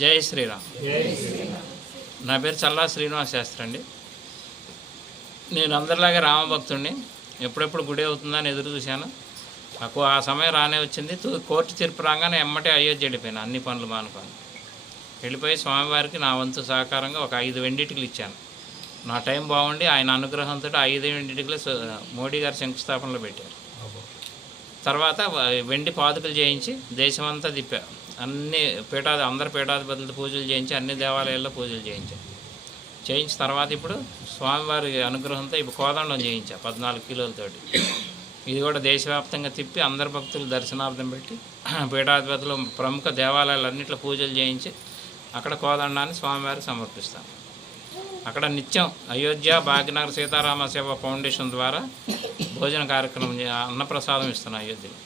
జై శ్రీరామ్. నా పేరు చల్లా శ్రీనివాస్ శాస్త్రి అండి. నేను అందరిలాగా రామభక్తుడిని ఎప్పుడెప్పుడు గుడి అవుతుందని ఎదురు చూశాను. నాకు ఆ సమయం రానే వచ్చింది. కోర్టు తీర్పు రాగానే ఎమ్మటే అయోధ్య వెళ్ళిపోయాను. అన్ని పనులు మానుకొని. వెళ్ళిపోయి స్వామివారికి నా వంతు సహకారంగా ఒక ఐదు వెండిటికలు ఇచ్చాను. నా టైం బాగుండి ఆయన అనుగ్రహంతో ఆ ఐదు వెండిటికలు మోడీ గారు శంకుస్థాపనలో పెట్టారు. తర్వాత వెండి పాదుకలు చేయించి దేశమంతా తిప్పా. అన్ని పీఠాది అందరి పీఠాధిపతులతో పూజలు చేయించి అన్ని దేవాలయాల్లో పూజలు చేయించా. చేయించిన తర్వాత ఇప్పుడు స్వామివారి అనుగ్రహంతో ఇప్పుడు కోదండం చేయించా పద్నాలుగు కిలోలతోటి ఇది కూడా దేశవ్యాప్తంగా తిప్పి అందరి భక్తులు దర్శనార్థం పెట్టి పీఠాధిపతులు ప్రముఖ దేవాలయాలన్నింటిలో పూజలు చేయించి అక్కడ కోదండాన్ని స్వామివారికి సమర్పిస్తాం. అక్కడ నిత్యం అయోధ్య భాగ్యనగర్ సీతారామ సేవ ఫౌండేషన్ ద్వారా భోజన కార్యక్రమం అన్నప్రసాదం ఇస్తున్నాం అయోధ్యలో.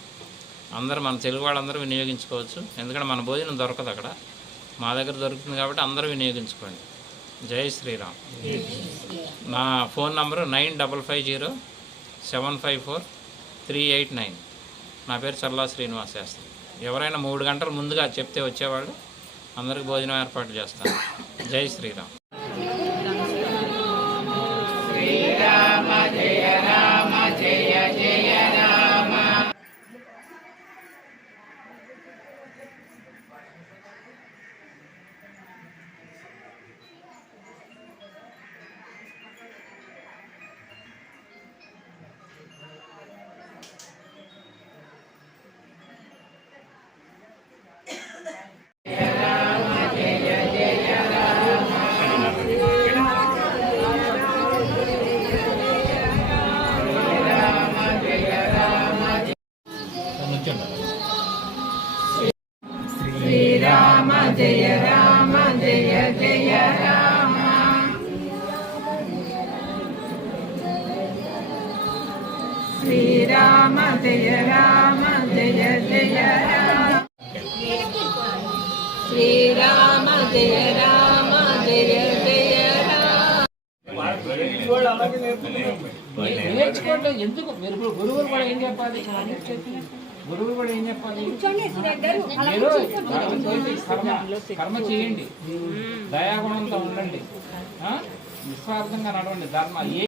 అందరూ మన తెలుగు వాళ్ళందరూ వినియోగించుకోవచ్చు. ఎందుకంటే మన భోజనం దొరకదు అక్కడ. మా దగ్గర దొరుకుతుంది కాబట్టి అందరూ వినియోగించుకోండి. జై శ్రీరామ్. నా phone number nine double five zero seven five four three eight nine. నా పేరు చల్లా శ్రీనివాస్ శాస్త్రి. ఎవరైనా మూడు గంటల ముందుగా చెప్తే వచ్చేవాళ్ళు అందరికి భోజనం ఏర్పాటు చేస్తాను. జై శ్రీరామ్. శ్రీరామ జయ రామ జయ జయ రామ. శ్రీరామ జయ రామ జయ జయ రామ. శ్రీరామ జయ రామ జయ జయ రామ. నేర్చుకోవడం ఎందుకు? మీరు ఇప్పుడు గురువులు కూడా ఏం చెప్పాలి? గురువులు కూడా ఏం చెప్పాలి? మీరు కర్మ కర్మ చేయండి. దయాగుణంతో ఉండండి? నిస్వార్థంగా నడవండి. ధర్మ ఏ